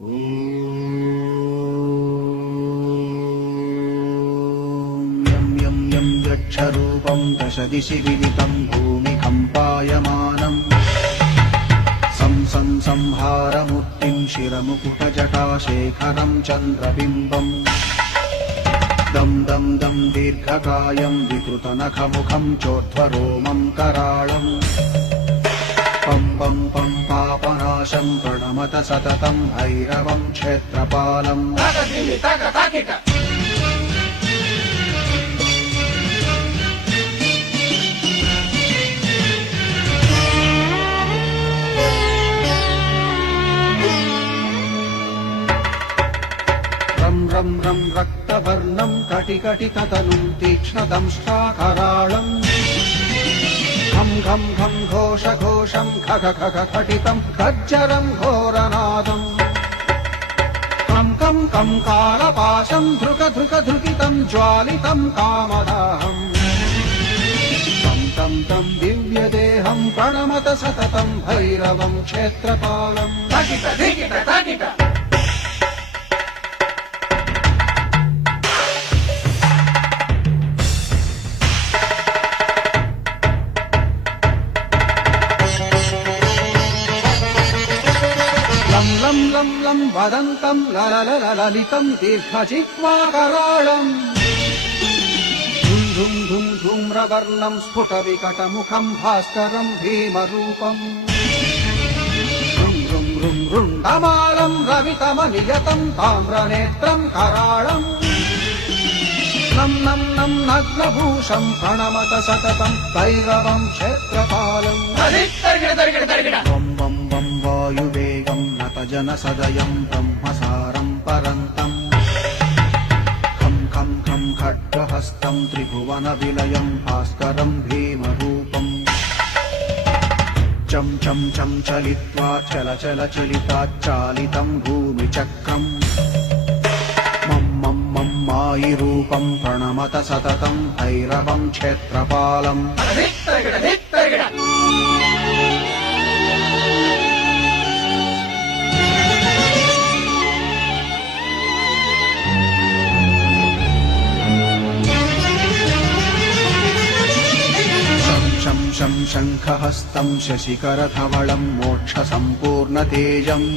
यं यं यं यक्षरूपं दशदिशि विदितं भूमिकम्पायमानम् सं संहारमूर्तिं शिरमुकुटजटाशेखरं चन्द्रबिम्बम् दं दं दं दीर्घकायं विकृतनखमुखं चोर्ध्वरोमं कराळम् पं पं पं पापनाशं प्रणमत सततं भैरवं क्षेत्रपालम् रं रं रं रक्तवर्णं कटिकटिततनुं तीक्ष्णदंष्ट्राकराळम् घं घं घं घोषघोषं खग खग खटितं खज्जरं घोरनादम् कं कं कं कालपाशं धृक धृक धृकितं ज्वालितं कामदाहम् तं तं तं दिव्यदेहं प्रणमत सततं भैरवं क्षेत्रपालम् लं लं लं लं वदन्तं ललितं दीर्घजिह्वाकराळम् धुं धुं धुं धूम्रवर्णं स्फुटविकटमुखं भास्करं भीमरूपम् ऋं ऋं ऋं रुण्डमालं रवितमनियतं ताम्रनेत्रं कराळम् नं नं नं नग्नभूषं प्रणमत सततं भैरवं क्षेत्रपालम् वं वं वं वायुवेगं नतजनसदयं ब्रह्मसारं परन्तम् खं खं खं खड्गहस्तं त्रिभुवनविलयं भास्करं भीमरूपम् चं चं चं चलित्वा चल चल चलिताच्चालितं भूमिचक्रम् मं मं मं मायिरूपं प्रणमत सततं भैरवं क्षेत्रपालम् शं शं शङ्खहस्तं शशिकरधवलं मोक्षसम्पूर्णतेजम्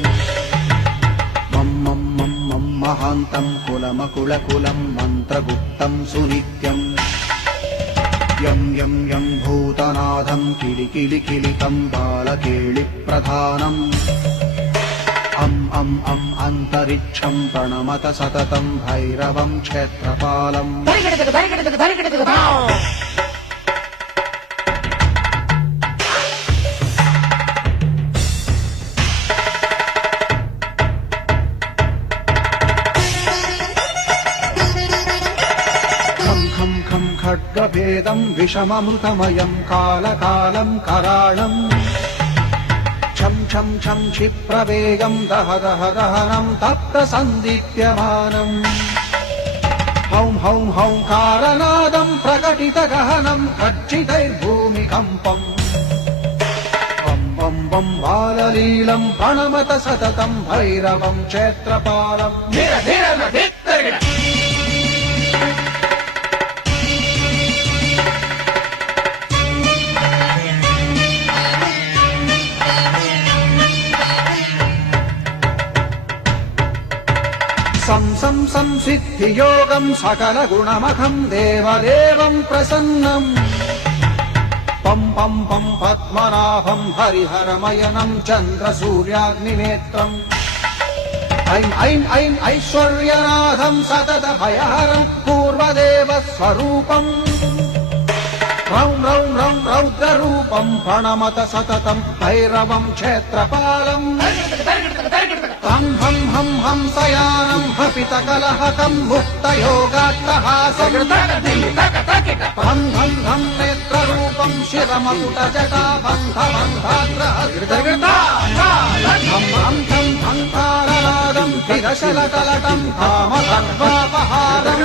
मं मं मं मं महान्तं कुलमकुलकुलं मन्त्रगुप्तं सुनित्यम् यं यं यं भूतनाथं किलिकिलिकिलितं बालकेलिप्रधानम् अं अं अं अन्तरिक्षं प्रणमत सततं भैरवं क्षेत्रपालम् खड्गभेदं विषममृतमयं कालकालं कराळम् छं छं छं क्षिप्रवेगं दह दह दहनं तप्तसन्दीप्यमानम् हौं हौं हौं कारनादं प्रकटितगहनं खच्चितैर्भूमिकम्पम् वं वं वं बाललीलं प्रणमत सततं भैरवं क्षेत्रपालम् संसिद्धियोगं सकलगुणमखं देवदेवं प्रसन्नम् पं पं पं पद्मनाभं हरिहरमयनं चन्द्रसूर्याग्निनेत्रम् ऐं ऐं ऐं ऐश्वर्यनाथं सततभयहरं पूर्वदेवस्वरूपम् रौं रौं रौं रौद्ररूपं प्रणमत सततं भैरवं क्षेत्रपालम् हं हं हं हंसयानं हपितकलहकं मुक्तयोगाट्टहासम् हं हं हं नेत्ररूपं शिरमकुटजटाबन्धबन्धाग्रहं हं हं हंकारनादं विरशलकलटं कामकर्वापहारम्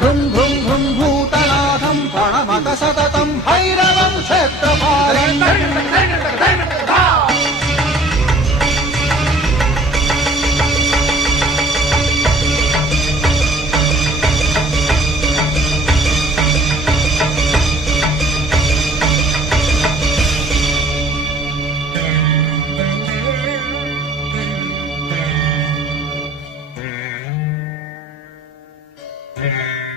भृं भृं भृं भूतनाथं प्रणमत सततं भैरवं क्षेत्रपालम् Hey.